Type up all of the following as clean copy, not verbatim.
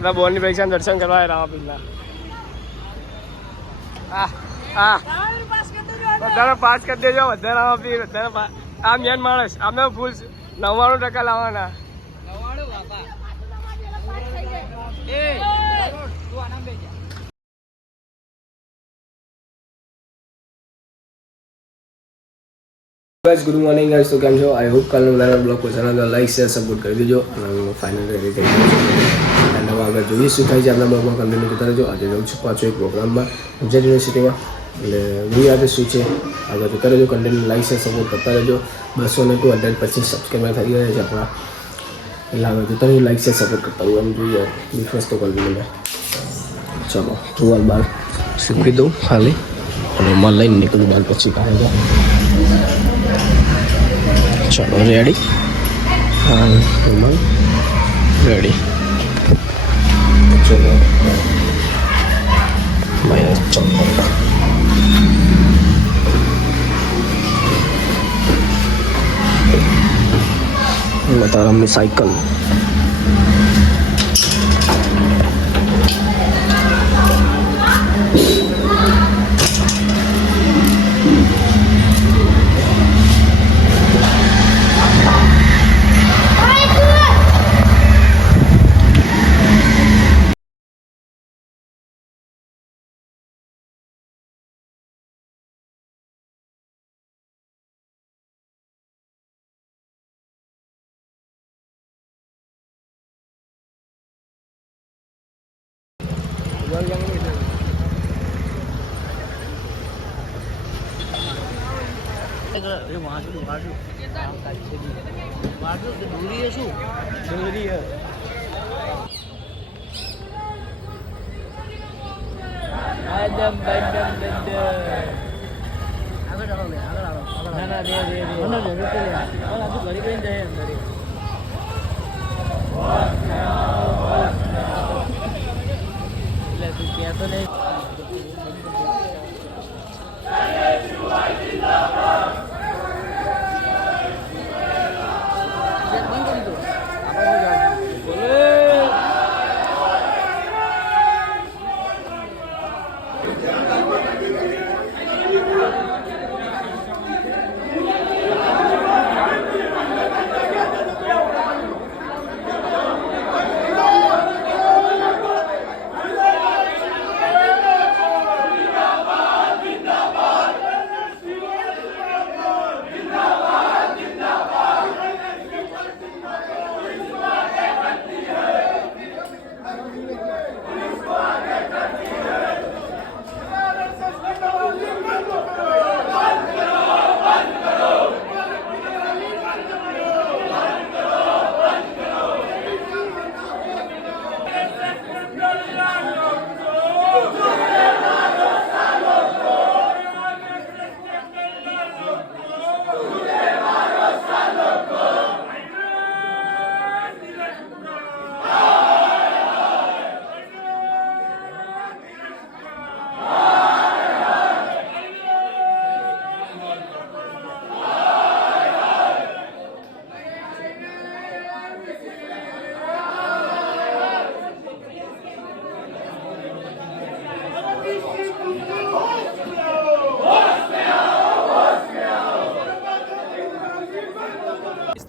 બધા બોર્ડની પરીક્ષાના દર્શન કરવા રામાપીરના. બધાને પાસ કરી દેજો. બધા રામાપીર બધાને આ મેન માણસ. આમને ફૂલ 99% લાવવાના. Guys good morning guys. તો કેમ છો? આઈ હોપ કાલનો મારા બ્લોગ પસંદ આવે તો લાઈક શેર સપોર્ટ કરી દેજો. અને ફાઇનલ રેડી થઈ ગયો અને હવે આગળ જોઈએ શું થાય છે આપણા બ્લોગમાં. કન્ટિન્યુ કરતા રહેજો. આજે જવું છું પાછો એક પ્રોગ્રામમાં ગુજરાત યુનિવર્સિટીમાં. એટલે જોઈએ આજે શું છે આગળ જોતા રહેજો. કન્ટિન્યુ લાઈક શેર સપોર્ટ કરતા રહેજો. 200 સબસ્ક્રાઈબર થઈ ગયા છે આપણા. એટલે આગળ જોતા રહેજો. લાઈક શેર સપોર્ટ કરતા રહેજો. એમ જોઈએ રિક્વેસ્ટ તો કરી દઉં. ચલો ટુવાલ બાર શીખવી દઉં ખાલી અને માલ લઈને નીકળું બાર પછી કાંઈ. ચલો રેડી. હા રેડી. ચલો ભાઈ ચપ્પલ તારામની સાયકલ.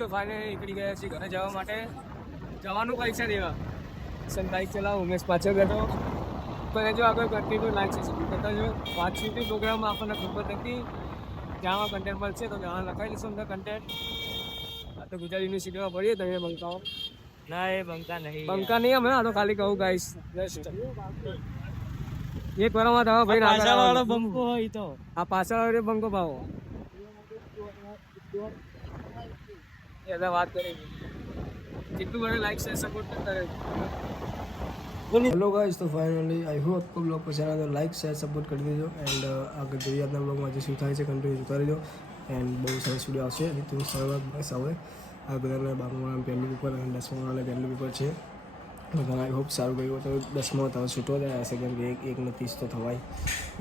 તો ફાઇનલી નીકળી ગયા છીએ ઘરે જવા માટે. જવાનું પરીક્ષા દેવા. બાઇક ચલાવું. ઉમેશ પાછળ બેઠો. પણ જો આગળ કન્ટિન્યુ લાઈક છે કરતા જો 5 સુધી પ્રોગ્રામ આપણને ખબર નથી જ્યાં કન્ટેન્ટ મળશે તો ત્યાં લખાઈ લઈશું અંદર કન્ટેન્ટ. આ તો ગુજરાત યુનિવર્સિટીમાં ભણીએ તમે બંકાઓ. ના એ બંકા નહીં અમે આ તો ખાલી કહું ગાઈસ. જસ્ટ એક વારમાં તમે ભાઈ પાછળવાળો બંકો હોય તો આ પાછળવાળો બંકો ભાવો વાત કરી. જેટલું મને લાઈક શેર સપોર્ટ કરતા રહેજો. Hello guys. તો ફાઇનલી આઈ હોપ આપકો બ્લોગ પસંદ આવે તો લાઈક શેર સપોર્ટ કરી દેજો. એન્ડ આગળ જોઈએ આપણા બ્લોગમાં જે શું થાય છે કન્ટિન્યુ જોતા રહેજો. એન્ડ બહુ સરસ વિડીયો આવશે. રીતુ શરૂઆત બસ આવે. આ બધાને 12મા પહેલું પેપર અને 10મા પહેલું પેપર છે. બધાને આઈ હોપ સારું ગયું. તો 10મા તમે છૂટો જાય હશે કેમ કે 1:30 તો થવાય.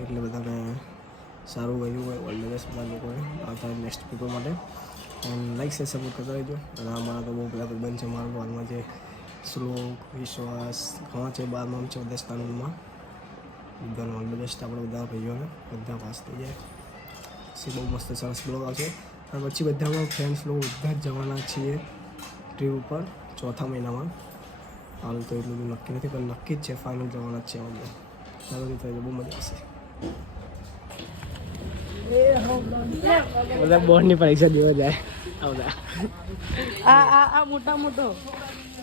એટલે બધાને સારું ગયું હોય. ઓલ ધ બેસ્ટ બધા લોકોને આવતા નેક્સ્ટ પેપર માટે. એન્ડ લાઈક શેર સપોર્ટ કરતા રહેજો. અને અમારા તો બહુ બધા બંધ છે મારું હાલમાં જે શ્લોક, વિશ્વાસ ઘણા છે, 12માં છે, બધા સ્થાનોમાં બધાનો ઓલ ધ બેસ્ટ આપણે બધા ભાઈઓને બધા પાસ થઈ જાય. પછી બહુ મસ્ત સરસ બ્લોગ આવશે. અને પછી બધામાં ફ્રેન્ડ્સ લોકો બધા જ જવાના છીએ ટ્રીપ ઉપર ચોથા મહિનામાં. હાલ તો એટલું બધું નક્કી નથી પણ નક્કી જ છે, ફાઇનલ જવાના જ છે અમે. ચાલો થાય બહુ મજા આવશે. બધા બોર્ડની પરીક્ષા દેવા જાય આવતા. આ મોટા મોટો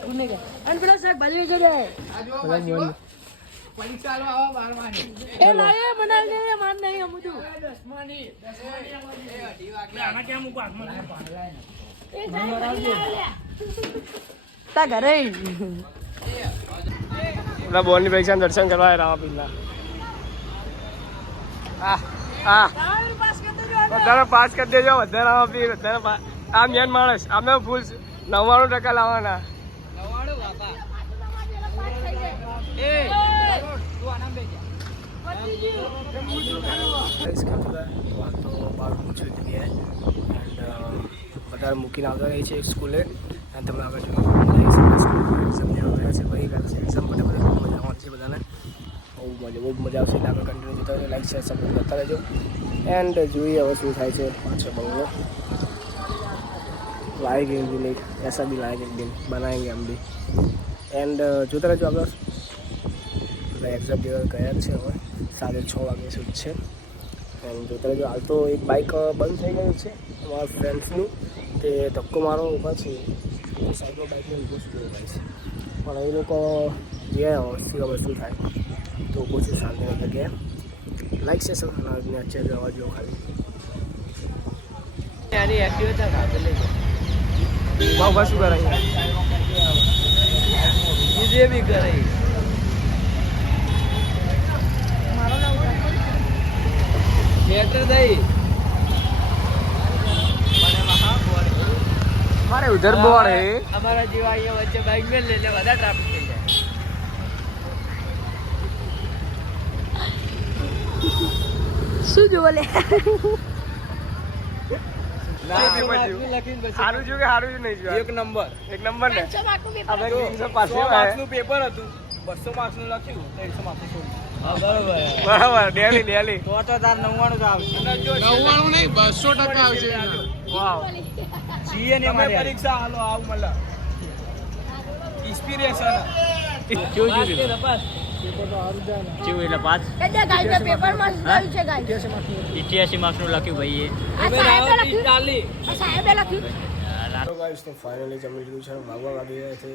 ગુનેગાર અને પેલો શાકભાજી વેચો જાય પરીક્ષા લો આવા બારમાની એ લાય મનાલ દે માન નહીં હમ તું 10માની આમાં કેમ મૂકો હાથમાં એ તા ઘરે બધા બોર્ડની પરીક્ષાના દર્શન કરવા રાવા પીલા. બધાને પાસ કરી દેજો. વધારે આપી બધાને આ મેન માણસ અમે ફૂલ 99% લાવવાના. વધારે મૂકીને આવતા રહી છે સ્કૂલે અને તમે આગળ એક્ઝામ માટે બધા મજા આવવાની છે. બધાને બહુ મજા આવશે. એટલે આગળ કન્ટિન્યુ જોતા રહેજો. લાઈક શેર સબસ્ક્રાઈબ કરતા રહેજો. એન્ડ જોઈએ હવે શું થાય છે. પાછો બંગલો लाएंगे एक दिन, ऐसा भी लाएंगे एक दिन, बनाएंगे हम भी. एंड જોતા રહેજો. આપણે એક્ઝામ દેવા ગયા છે હવે 6:30 વાગે સુધી છે. એન્ડ જોતા રહેજો. હાલ તો એક બાઇક બંધ થઈ ગયું છે અમારા ફ્રેન્ડ્સનું, તે ધક્કો મારો ઊભા છે. સાઈડમાં બાઇકને ઊભો છે પણ એ લોકો જે ખબર શું થાય તો ઊભો છે શાંતિની જગ્યાએ. લાઈક છે સર આજને અત્યારે અવાજ જો ખાલી यारी एक्टिव था खाते ले वाह बस कर रही है ये भी कर रही थिएटर दई हमारे उधर बोर्ड है. हमारा जीवा ये बच्चे बाइक में ले ले वाला ट्रैफिक થઈ જાય. શું જો બોલે હારું જો કે હારું જ નહીં જો. એક નંબર ને આપણે 300 પાસે માર્ક્સનું પેપર હતું, 200 માર્ક્સનું લખ્યું, 150 માર્ક્સનું છોડ્યું. બરાબર ડેલી તો તાર 99 જ આવશે. 99 નહીં 200% આવશે. વાવ. જીએ ને તમે પરીક્ષા હાલો આવ મળે ઇન્સ્પિરેશન કેવું એટલે પાંચ પેપર માં આવ્યું છે ગાઈસ 88 માર્ક્સ નું લખ્યું ભાઈ એ સાહેબે લખ્યું તો ગાઈસ તો ફાઇનલી જમી લીધું છે. વાગવા વાગી ગયા છે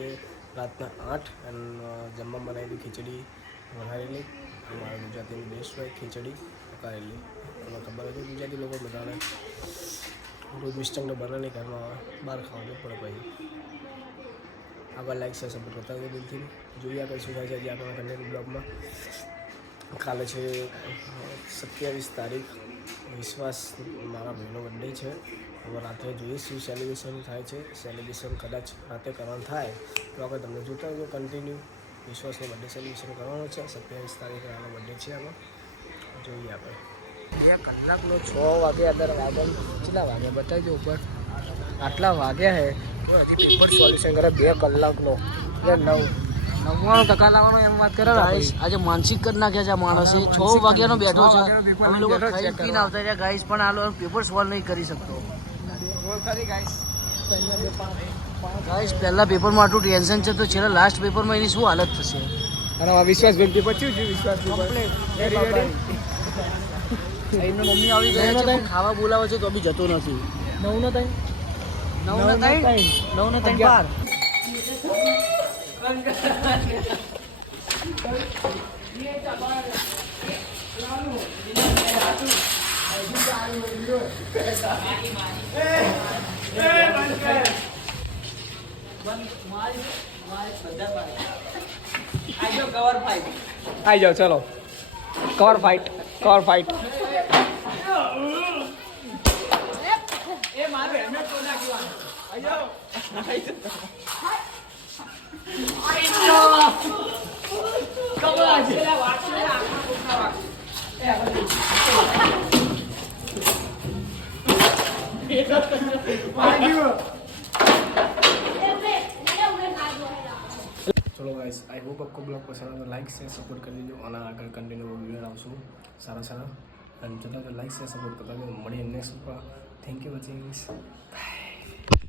રાતના 8 અને જમવા બનાવેલી ખીચડી વઘારેલી. અમારા ગુજરાતીની બેસ્ટ હોય ખીચડી વઘારેલી. તમને ખબર હતી ગુજરાતી લોકો બધાને રોજ મિસ્ટંગ તો બને નહીં ઘરમાં, બહાર ખાવાનું પડે. પછી આગળ લાઈક છે સપોર્ટ કરતા હોય દિલથી. જોઈએ આગળ શું થાય છે. હજી આપણા કન્ટેન્ટ બ્લોગમાં કાલે છે 27 તારીખ વિશ્વાસ મારા ભાઈનો બર્થડે છે. હવે રાત્રે જોઈએ શું સેલિબ્રેશન થાય છે. સેલિબ્રેશન કદાચ રાતે કરવાનું થાય તો આપણે તમને જોતા હોય કન્ટિન્યુ. વિશ્વાસનો બર્થડે સેલિબ્રેશન કરવાનો છે 27 તારીખે આનો બર્થડે છે. આમાં જોઈએ આપણે 2 કલાકનો 6 વાગે અત્યારે વાગ્યા કેટલા વાગ્યા બતાવજો ઉપર આટલા વાગ્યા હે હજી પેપર સોલ્યુશન કરે 2 કલાકનો એટલે 99% લાવવાનો એમ વાત કરે ગાઈસ. આજે માનસિક કરી નાખ્યા છે માણસે. 6 વાગ્યાનો બેઠો છે, અમે લોકો ખાઈ પીને આવતા રહ્યા ગાઈસ, પણ આ લોકો પેપર સોલ્વ નહીં કરી શકતો ગાઈસ. પહેલા પેપરમાં આટલું ટેન્શન છે તો છેલ્લા લાસ્ટ પેપરમાં એની શું હાલત થશે. અને વિશ્વાસ વ્યક્તિ પચ્યું છે. વિશ્વાસ એમની મમ્મી આવી ગયા છે પણ ખાવા બોલાવે છે તો બી જતો નથી. 9 ને 3 આવી જાઓ ચલો કવર ફાઇટ चलो गाइस आई होप आपको ब्लॉग पसंद आया तो लाइक से सपोर्ट कर दीजिए और आगे कंटिन्यू वीडियो આવશું સારા અને ચલો તો લાइक से सपोर्ट करता जाओ मળી next thank you watching bye.